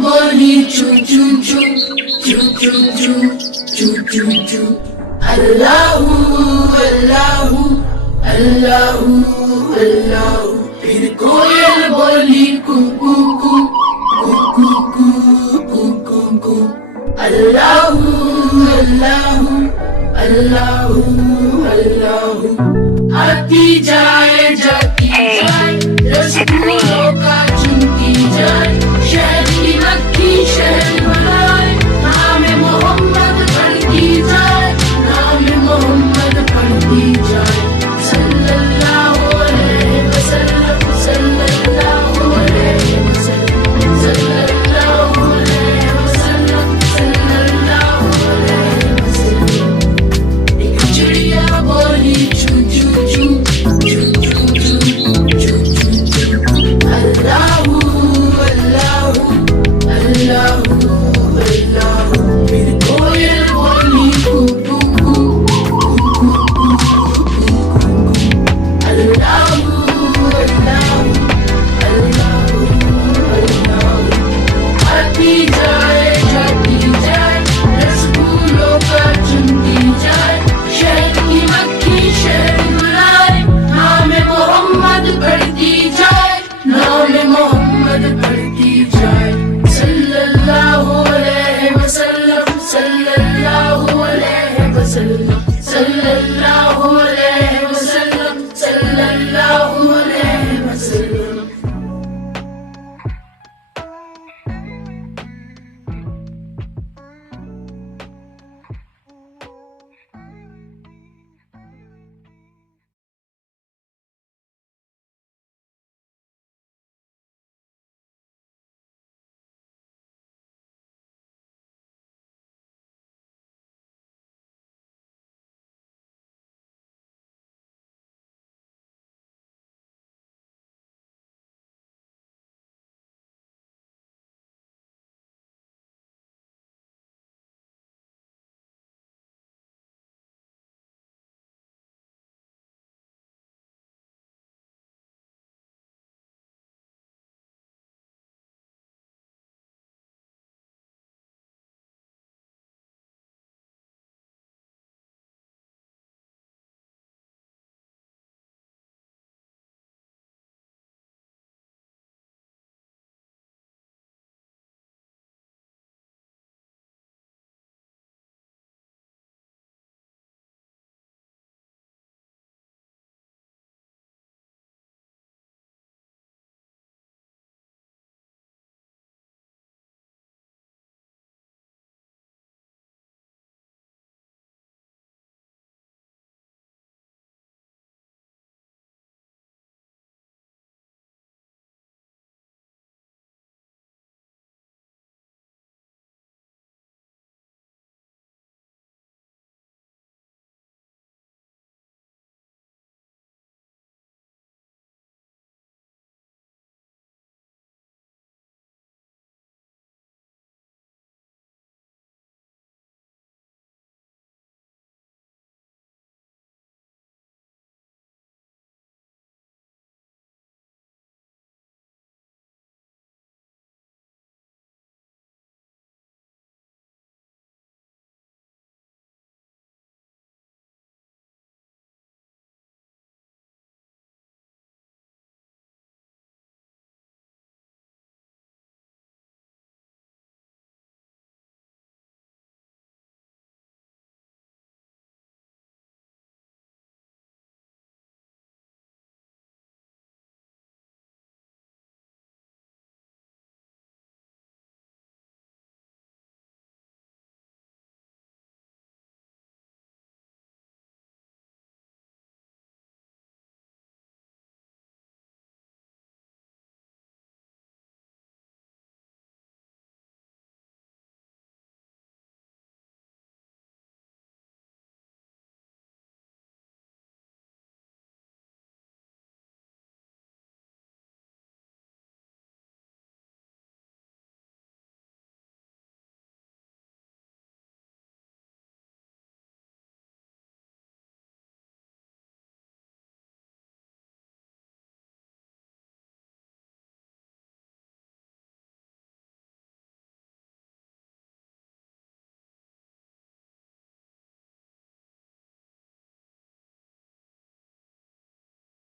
Boli choo choo choo choo choo choo choo choo choo. Allahu Allahu Allahu Allahu. फिर कोयल बोली कू कू कू कू कू कू कू कू. Allahu Allahu Allahu Allahu. आती जाए जाती जाए रसगुल्लों का चुनती जाए. शहरी मक्खी शहर बनाए. नाम मोहम्मद पढ़ती जाए. नाम मोहम्मद पढ़ती जाए. सल्लल्लाहु अलैहि वसल्लम सल्लल्लाहु अलैहि वसल्लम सल्लल्लाहु अलैहि वसल्लम सल्लल्लाहु अलैहि वसल्लम. एक चिड़िया बोली चू चू चू चू चू चू चू चू. अल्लाहु अल्लाहु अल्लाहु अल्लाहु. फिर कोयल बोली कू कू कू कू कू कू कू. अल्लाहु अल्लाहु अल्लाहु अल्लाहु. आती जा